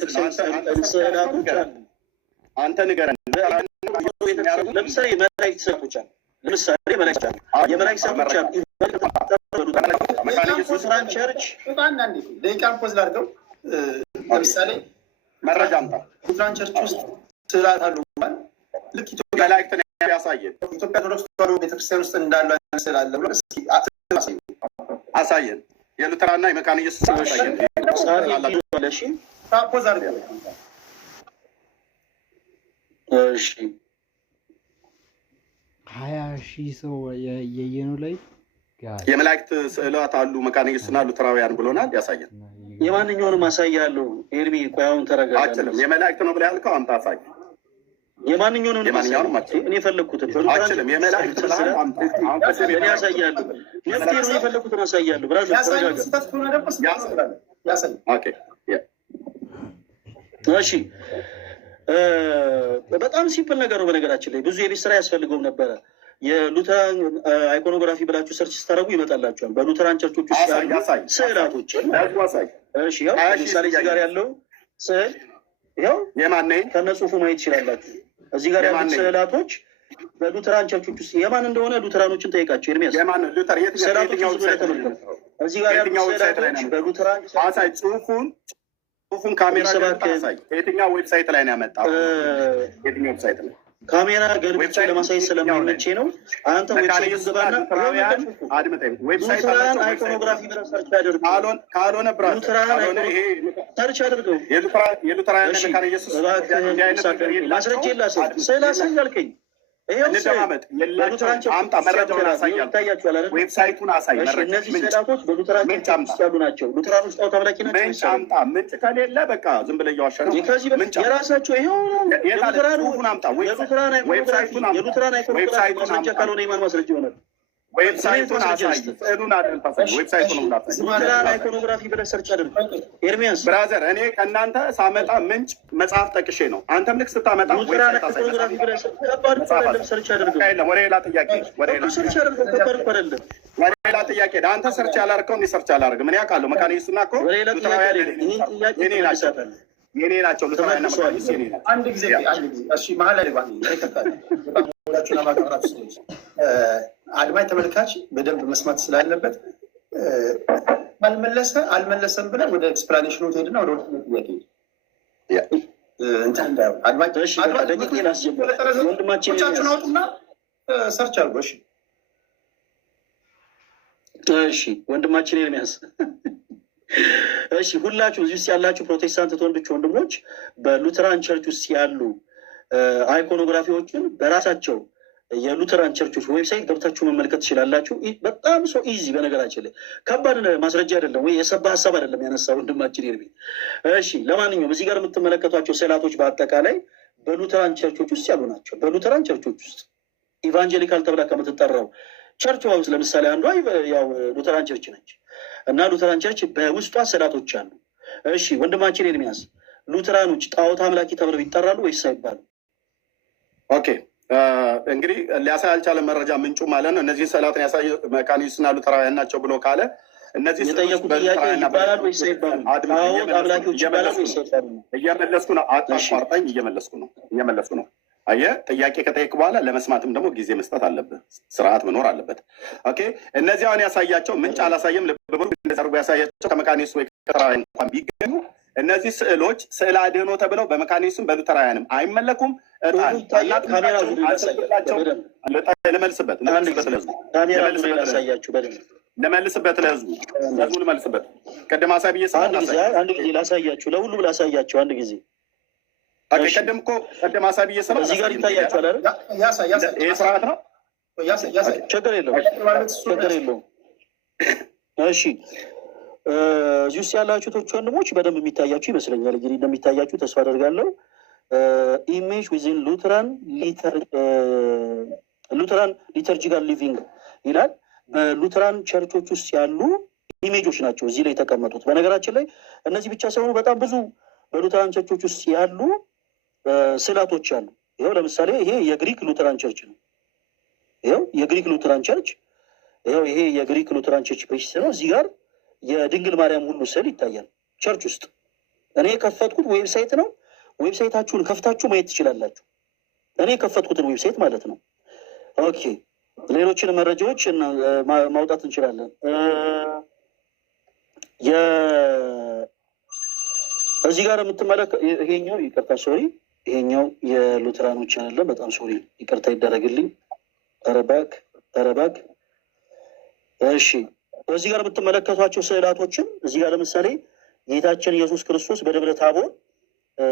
ቤተክርስቲያን ስዕላቶች አሉ። አንተ ንገረን። ለምሳሌ መላእክት ስዕላቶች አሉ። ለምሳሌ መላእክት አሉ፣ የመላእክት ስዕላቶች አሉ። ሉተራን ቸርች ደቂቃን ፖዝ ላድርገው። ለምሳሌ መረጃ አምጣ። ሉተራን ቸርች ውስጥ ስዕላት አሉ። ልክ ኢትዮጵያ መላእክትን ያሳየን፣ ኢትዮጵያ ኦርቶዶክስ ተዋሕዶ ቤተክርስቲያን ውስጥ እንዳለ ስዕል አለ ብሎ እስኪ አሳየን። የሉተራንና የመካነ ኢየሱስ አሳየን። ፖዝ አድርገው። እሺ 20,000 ሰው የየኑ ላይ የመላእክት ስዕላት አሉ መካነ ኢየሱስና ሉተራውያን ብሎናል። ያሳየን። የማንኛውንም አሳያለሁ። ኤርሚ ቆይ አሁን ተረጋጋ። አችልም የመላእክት ነው ብለህ ያልከው አምጣ አሳይ። የማንኛውንም እኔ የፈለኩትን አችልም የመላእክት ብለህ አምጣ። አሁን ከሰብ እኔ ያሳያለሁ። መፍትሄ ነው የፈለኩትን አሳያለሁ። ብራዝ ተረጋጋ። ኦኬ እሺ በጣም ሲምፕል ነገር ነው። በነገራችን ላይ ብዙ የቤት ስራ ያስፈልገውም ነበረ። የሉተራን አይኮኖግራፊ ብላችሁ ሰርች ስታደርጉ ይመጣላችኋል። በሉተራን ቸርቾች ውስጥ ያሉ ስዕላቶች። እሺ ያው ለምሳሌ እዚህ ጋር ያለው ስዕል ያው የማን ነው? ከነ ጽሁፉ ማየት ትችላላችሁ። እዚህ ጋር ያሉት ስዕላቶች በሉተራን ቸርቾች ውስጥ የማን እንደሆነ ሉተራኖችን ጠይቃቸው። ኤርሚያስ የማን ነው? ሉተር የትኛው ዌብሳይት ላይ ነው? እዚህ ጋር ያሉት ስዕላቶች በሉተራን አሳይ። ጽሁፉን ካሜራ አሳይ። የትኛው ዌብሳይት ላይ ነው ያመጣው? የትኛው ዌብሳይት ላይ? ካሜራ ገልብጬ ለማሳየት ስለማይመቼ ነው። አንተ ዌብሳይት ገባና አድምጠኝ። ሉተራን አይኮኖግራፊ ብለህ ሰርች አድርገው። ካልሆነ ብራስ ካልሆነ ይሄ ሰርች አድርገው። የሉተራን መካነ ኢየሱስ ማስረጃ የላሰው ስላሰኝ ያልከኝ እንደማመጥ አምጣ። መረጃውን አሳያለሁ። ዌብሳይቱን አሳይ። እነዚህ ስዕላቶች በሉተራን ውስጥ ያሉ ናቸው። ሉተራኖች ጣዖት አምላኪ ናቸው። ምንጭ አምጣ። ምንጭ ከሌለ በቃ ዝም ብለህ እያዋሸህ ነው። የራሳቸው ይኸው የሉተራን አምጣ። ዌብሳይቱን ማስረጃ ካልሆነ የማን ማስረጃ ይሆናል? ዌብሳይቱን አሳይ። ስዕሉን አይደለም ታሳይ። ዌብሳይቱን ነው ታሳይ። ሉተራን አይኮኖግራፊ ብለህ ሰርች አድርግ። ኤርሚያስ ብራዘር፣ እኔ ከእናንተ ሳመጣ ምንጭ መጽሐፍ ጠቅሼ ነው። አንተም ልክ ስታመጣ ሉተራን አይኮኖግራፊ ብለህ ሰርች አድርግ። ወደ ሌላ ጥያቄ ሰርች አድርግ። ከባድ እኮ አይደለም። ወደ ሌላ ጥያቄ አንተ ሰርች ያላርከው እኔ ሰርች አላደርግም። ምን ያውቃለሁ? መካነ ኢየሱስና እኮ የኔ ናቸው። ሉተራንና መካነ ኢየሱስ የኔ ናቸው። አንድ ጊዜ እሺ፣ መሀል ላይ አድማጭ ተመልካች በደንብ መስማት ስላለበት አልመለሰም ብለን ወደ ኤክስፕላኔሽኑ ትሄድና ወደ ጥያቄ እንትን እንዳይሆን አድማጮቻችሁን አውጡና ሰርች አድርጎ። እሺ ወንድማችን ኤርሚያስ፣ እሺ ሁላችሁ እዚህ ውስጥ ያላችሁ ፕሮቴስታንት ወንድሞች በሉተራን ቸርች ውስጥ ያሉ አይኮኖግራፊዎችን በራሳቸው የሉተራን ቸርቾች ዌብሳይት ገብታችሁ መመልከት ትችላላችሁ። በጣም ሶ ኢዚ። በነገራችን ላይ ከባድ ማስረጃ አይደለም ወይ የሰባ ሀሳብ አይደለም ያነሳው ወንድማችን ኤርሚ። እሺ ለማንኛውም እዚህ ጋር የምትመለከቷቸው ስዕላቶች በአጠቃላይ በሉተራን ቸርቾች ውስጥ ያሉ ናቸው። በሉተራን ቸርቾች ውስጥ ኢቫንጀሊካል ተብላ ከምትጠራው ቸርች ውስጥ ለምሳሌ አንዷ ያው ሉተራን ቸርች ነች እና ሉተራን ቸርች በውስጧ ስዕላቶች አሉ። እሺ ወንድማችን ኤርሚያስ፣ ሉተራኖች ጣዖት አምላኪ ተብለው ይጠራሉ ወይስ አይባሉ? ኦኬ እንግዲህ ሊያሳይ አልቻለም መረጃ ምንጩ ማለት ነው። እነዚህ ስዕላትን ያሳየ መካነ ኢየሱስና ሉተራውያን ናቸው ብሎ ካለ እነዚህ የጠየቁት ጥያቄ ይባላል ወይስ አይባሉ? ጣዖት አምላኪዎች ይባላሉ ወይስ አይባሉ? እየመለስኩ ነው። አታቋርጠኝ። እየመለስኩ ነው። አየህ፣ ጥያቄ ከጠየቅ በኋላ ለመስማትም ደግሞ ጊዜ መስጠት አለብህ። ስርዓት መኖር አለበት። ኦኬ እነዚህ አሁን ያሳያቸው ምንጭ አላሳየም። ልብ ብሎ እንደዘርጉ ያሳያቸው ከመካነ ኢየሱስ ወይ ከሉተራውያን እንኳን ቢገኙ እነዚህ ስዕሎች ስዕለ አድህኖ ተብለው በመካነ ኢየሱስም በሉተራውያንም አይመለኩም። ልመልስበት ለህዝቡ ልመልስበት። ቅድም አሳይ ብዬ አንድ ጊዜ ላሳያችሁ፣ ለሁሉም ላሳያችሁ አንድ ጊዜ። ቅድም አሳይ ብዬ ስራ እዚህ ጋር ይታያችኋል አይደል? ይህ ስርዓት ነው። ችግር የለውም። እሺ እዚህ ውስጥ ያላችሁ ወንድሞች በደንብ የሚታያችሁ ይመስለኛል። እንግዲህ እንደሚታያችሁ ተስፋ አደርጋለሁ። ኢሜጅ ዊዝን ሉተራን ሊተርጂካል ሊቪንግ ይላል። በሉተራን ቸርቾች ውስጥ ያሉ ኢሜጆች ናቸው እዚህ ላይ የተቀመጡት። በነገራችን ላይ እነዚህ ብቻ ሳይሆኑ በጣም ብዙ በሉተራን ቸርቾች ውስጥ ያሉ ስዕላቶች አሉ። ይኸው ለምሳሌ ይሄ የግሪክ ሉተራን ቸርች ነው። ይኸው የግሪክ ሉተራን ቸርች፣ ይኸው ይሄ የግሪክ ሉተራን ቸርች ፕሪስት ነው። እዚህ ጋር የድንግል ማርያም ሁሉ ስዕል ይታያል ቸርች ውስጥ። እኔ የከፈትኩት ዌብሳይት ነው። ዌብሳይታችሁን ከፍታችሁ ማየት ትችላላችሁ። እኔ የከፈትኩትን ዌብሳይት ማለት ነው። ኦኬ ሌሎችን መረጃዎች ማውጣት እንችላለን። እዚህ ጋር የምትመለከት ይሄኛው ይቅርታ ሶሪ፣ ይሄኛው የሉትራኖች አይደለም። በጣም ሶሪ ይቅርታ ይደረግልኝ። ተረባክ። እሺ እዚህ ጋር የምትመለከቷቸው ስዕላቶችም እዚህ ጋር ለምሳሌ ጌታችን ኢየሱስ ክርስቶስ በደብረ ታቦር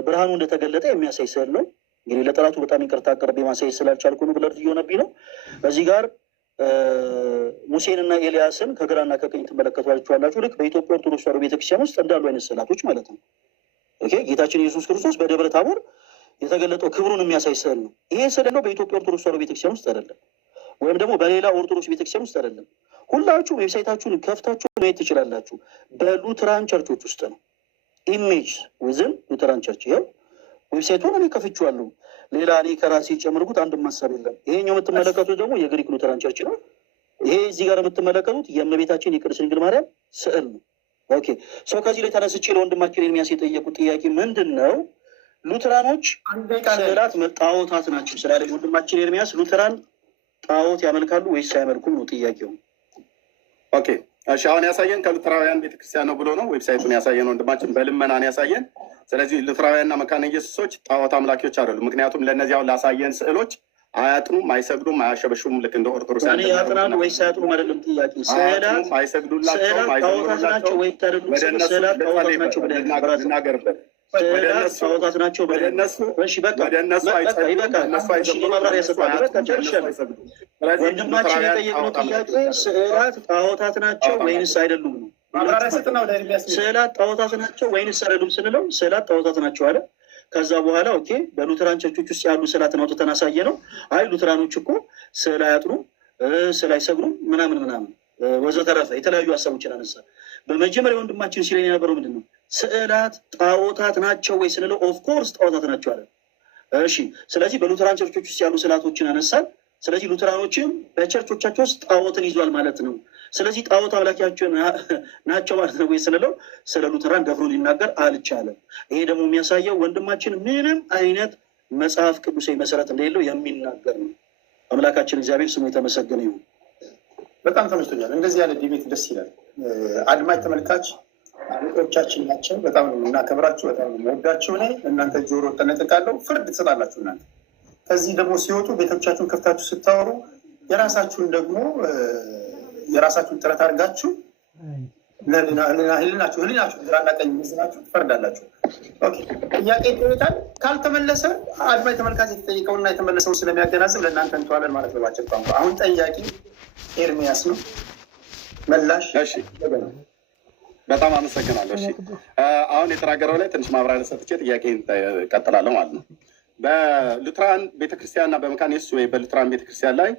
ብርሃኑ እንደተገለጠ የሚያሳይ ስዕል ነው። እንግዲህ ለጠላቱ በጣም ይቅርታ አቅርቤ ማሳየት ስላልቻልኩ ነው፣ ብለር እየሆነብኝ ነው። እዚህ ጋር ሙሴንና ኤልያስን ከግራና ከቀኝ ትመለከቷቸዋላችሁ። ልክ በኢትዮጵያ ኦርቶዶክስ ተዋሕዶ ቤተክርስቲያን ውስጥ እንዳሉ አይነት ስዕላቶች ማለት ነው። ኦኬ ጌታችን ኢየሱስ ክርስቶስ በደብረ ታቦር የተገለጠው ክብሩን የሚያሳይ ስዕል ነው። ይሄ ስዕል ነው በኢትዮጵያ ኦርቶዶክስ ተዋሕዶ ቤተክርስቲያን ውስጥ አይደለም፣ ወይም ደግሞ በሌላ ኦርቶዶክስ ቤተክርስቲያን ውስጥ አይደለም። ሁላችሁም ዌብሳይታችሁን ከፍታችሁ ማየት ትችላላችሁ። በሉትራን ቸርቾች ውስጥ ነው። ኢሜጅ ውዝን ሉትራን ቸርች ይኸው ዌብሳይቱን እኔ ከፍቼዋለሁ። ሌላ እኔ ከራሴ ጨምርኩት አንድም ሀሳብ የለም። ይሄኛው የምትመለከቱት ደግሞ የግሪክ ሉተራን ቸርች ነው። ይሄ እዚህ ጋር የምትመለከቱት የእመቤታችን የቅድስት ድንግል ማርያም ስዕል ነው። ኦኬ ሰው ከዚህ ላይ ተነስቼ ለወንድማችን ኤርሚያስ የጠየቁት ጥያቄ ምንድን ነው? ሉተራኖች ስዕላት ጣዖታት ናቸው ስላለ ወንድማችን ኤርሚያስ ሉተራን ጣዖት ያመልካሉ ወይስ አያመልኩም ነው ጥያቄው። ኦኬ እሺ፣ አሁን ያሳየን ከሉተራውያን ቤተክርስቲያን ነው ብሎ ነው ዌብሳይቱን ያሳየን ወንድማችን በልመናን ያሳየን። ስለዚህ ሉተራውያንና መካነ ኢየሱሶች ጣዖት አምላኪዎች አይደሉም። ምክንያቱም ለእነዚህ አሁን ላሳየን ስዕሎች አያጥኑም፣ አይሰግዱም፣ አያሸበሹም። ልክ እንደ ኦርቶዶክስ ያጥናሉ ወይስ አያጥኑም አይደለም ጥያቄ። ስዕላት አይሰግዱላቸውም፣ ጣዖታት ናቸው ወይ አይደሉም? ስዕላት ጣዖታት ናቸው ብለህ እናገርበት ጣዖታት ናቸው ብለህ እሺ፣ በቃ ማብራሪያ ሰጥቷል። በቃ ጨርሻለሁ። ወንድማችን የጠየቅነው ጥያቄ ስዕላት ጣዖታት ናቸው ወይንስ አይደሉም ነው። ስዕላት ጣዖታት ናቸው ወይንስ አይደሉም ስንለው ስዕላት ጣዖታት ናቸው አለ። ከዛ በኋላ ኦኬ በሉተራን ቸርቾች ውስጥ ያሉ ስዕላትን አውጥተን አሳየ ነው። አይ ሉተራኖች እኮ ስዕል አያጥኑም፣ ስዕል አይሰግዱም፣ ምናምን ወዘተረፈ የተለያዩ ሀሳቦችን አነሳ። በመጀመሪያ ወንድማችን ሲለኝ የነበረው ምንድን ነው? ስዕላት ጣዖታት ናቸው ወይ ስንለው ኦፍኮርስ ጣዖታት ናቸው አለ። እሺ ስለዚህ በሉተራን ቸርቾች ውስጥ ያሉ ስዕላቶችን አነሳል። ስለዚህ ሉተራኖችም በቸርቾቻቸው ውስጥ ጣዖትን ይዟል ማለት ነው። ስለዚህ ጣዖት አምላኪያቸው ናቸው ማለት ነው ወይ ስንለው ስለ ሉተራን ደፍሮ ሊናገር አልቻለም። ይሄ ደግሞ የሚያሳየው ወንድማችን ምንም አይነት መጽሐፍ ቅዱሳዊ መሰረት እንደሌለው የሚናገር ነው። አምላካችን እግዚአብሔር ስሙ የተመሰገነ ይሁን። በጣም ተመችቶኛል። እንደዚህ ያለ ዲቤት ደስ ይላል። አድማጭ ተመልካች አለቆቻችን ናቸው። በጣም ነው የምናከብራቸው፣ በጣም ነው የምወዳቸው። እኔ እናንተ ጆሮ ጠነቅቃለሁ፣ ፍርድ ትሰጣላችሁ። እናንተ ከዚህ ደግሞ ሲወጡ ቤቶቻችሁን ከፍታችሁ ስታወሩ የራሳችሁን ደግሞ የራሳችሁን ጥረት አድርጋችሁ ህሊናችሁ ግራና ቀኝ ሚዝናችሁ ትፈርዳላችሁ። ጥያቄ ይጠይቃል። ካልተመለሰ አድማጭ ተመልካች የተጠየቀውና የተመለሰው ስለሚያገናዝብ ለእናንተ እንተዋለን ማለት ነው ባጭር ቋንቋ። አሁን ጠያቂ ኤርሚያስ ነው። መላሽ በጣም አመሰግናለሁ። እሺ አሁን የተናገረው ላይ ትንሽ ማብራሪያ ሰጥቼ ጥያቄ እቀጥላለሁ ማለት ነው። በሉትራን ቤተክርስቲያን እና በመካነ ኢየሱስ ወይ በሉትራን ቤተክርስቲያን ላይ